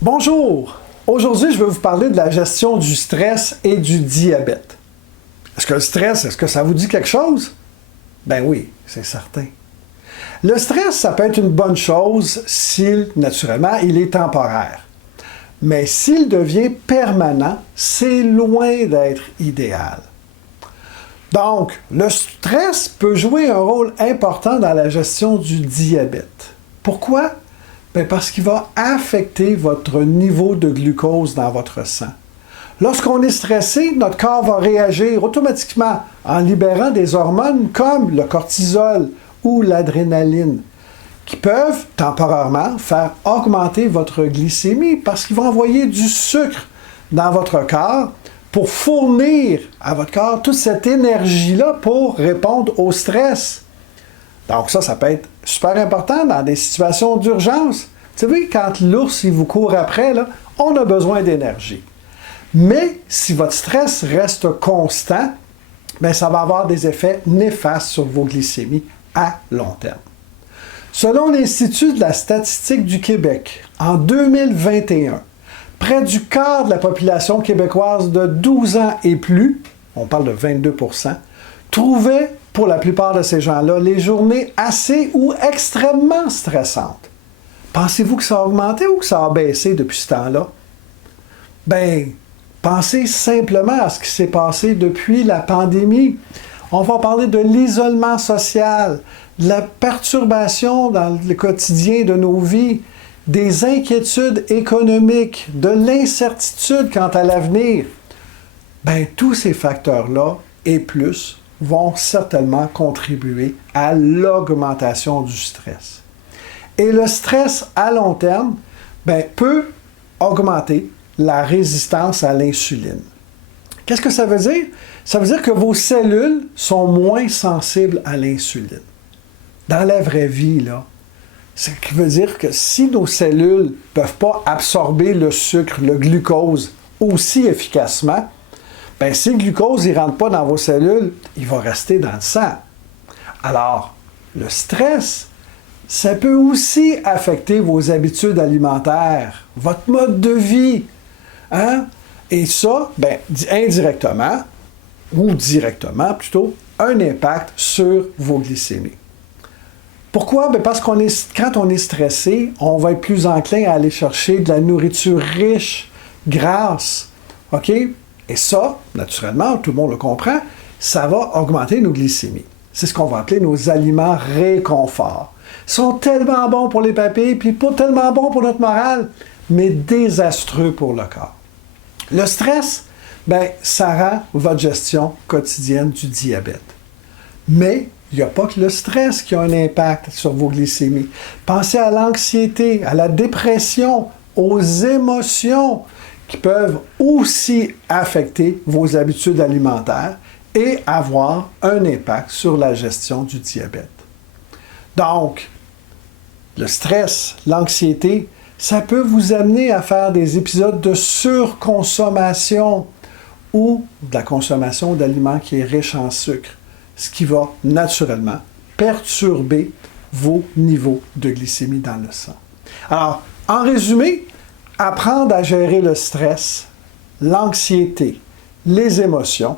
Bonjour! Aujourd'hui, je vais vous parler de la gestion du stress et du diabète. Est-ce que le stress, est-ce que ça vous dit quelque chose? Ben oui, c'est certain. Le stress, ça peut être une bonne chose si, naturellement, il est temporaire. Mais s'il devient permanent, c'est loin d'être idéal. Donc, le stress peut jouer un rôle important dans la gestion du diabète. Pourquoi? Bien parce qu'il va affecter votre niveau de glucose dans votre sang. Lorsqu'on est stressé, notre corps va réagir automatiquement en libérant des hormones comme le cortisol ou l'adrénaline, qui peuvent temporairement faire augmenter votre glycémie parce qu'ils vont envoyer du sucre dans votre corps pour fournir à votre corps toute cette énergie-là pour répondre au stress. Donc ça peut être super important dans des situations d'urgence. Vous savez, quand l'ours il vous court après, là, on a besoin d'énergie. Mais si votre stress reste constant, bien, ça va avoir des effets néfastes sur vos glycémies à long terme. Selon l'Institut de la statistique du Québec, en 2021, près du quart de la population québécoise de 12 ans et plus, on parle de 22%, trouvait pour la plupart de ces gens-là les journées assez ou extrêmement stressantes. Pensez-vous que ça a augmenté ou que ça a baissé depuis ce temps-là? Bien, pensez simplement à ce qui s'est passé depuis la pandémie. On va parler de l'isolement social, de la perturbation dans le quotidien de nos vies, des inquiétudes économiques, de l'incertitude quant à l'avenir. Bien, tous ces facteurs-là et plus vont certainement contribuer à l'augmentation du stress. Et le stress à long terme peut augmenter la résistance à l'insuline. Qu'est-ce que ça veut dire? Ça veut dire que vos cellules sont moins sensibles à l'insuline. Dans la vraie vie, là, ce qui veut dire que si nos cellules ne peuvent pas absorber le sucre, le glucose aussi efficacement, bien, si le glucose ne rentre pas dans vos cellules, il va rester dans le sang. Alors, le stress, ça peut aussi affecter vos habitudes alimentaires, votre mode de vie. Hein? Et ça, bien, indirectement, ou directement plutôt, un impact sur vos glycémies. Pourquoi? Bien parce quand on est stressé, on va être plus enclin à aller chercher de la nourriture riche, grasse. OK? Et ça, naturellement, tout le monde le comprend, ça va augmenter nos glycémies. C'est ce qu'on va appeler nos aliments réconfort. Ils sont tellement bons pour les papilles, puis pas tellement bons pour notre morale, mais désastreux pour le corps. Le stress, bien, ça rend votre gestion quotidienne du diabète. Mais il n'y a pas que le stress qui a un impact sur vos glycémies. Pensez à l'anxiété, à la dépression, aux émotions qui peuvent aussi affecter vos habitudes alimentaires et avoir un impact sur la gestion du diabète. Donc, le stress, l'anxiété, ça peut vous amener à faire des épisodes de surconsommation ou de la consommation d'aliments qui est riche en sucre, ce qui va naturellement perturber vos niveaux de glycémie dans le sang. Alors, en résumé, apprendre à gérer le stress, l'anxiété, les émotions,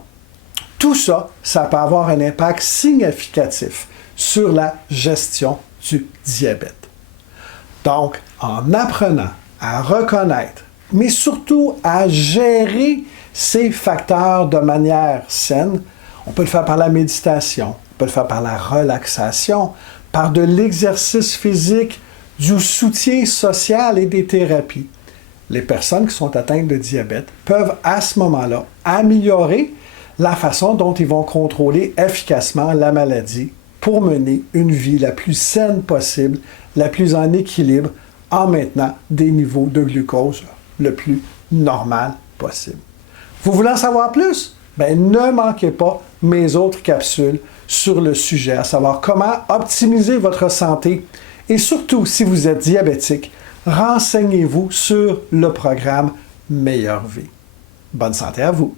tout ça, ça peut avoir un impact significatif sur la gestion du diabète. Donc, en apprenant à reconnaître, mais surtout à gérer ces facteurs de manière saine, on peut le faire par la méditation, on peut le faire par la relaxation, par de l'exercice physique, du soutien social et des thérapies. Les personnes qui sont atteintes de diabète peuvent à ce moment-là améliorer la façon dont ils vont contrôler efficacement la maladie pour mener une vie la plus saine possible, la plus en équilibre, en maintenant des niveaux de glucose le plus normal possible. Vous voulez en savoir plus? Bien, ne manquez pas mes autres capsules sur le sujet, à savoir comment optimiser votre santé et surtout, si vous êtes diabétique, renseignez-vous sur le programme Meilleure Vie. Bonne santé à vous!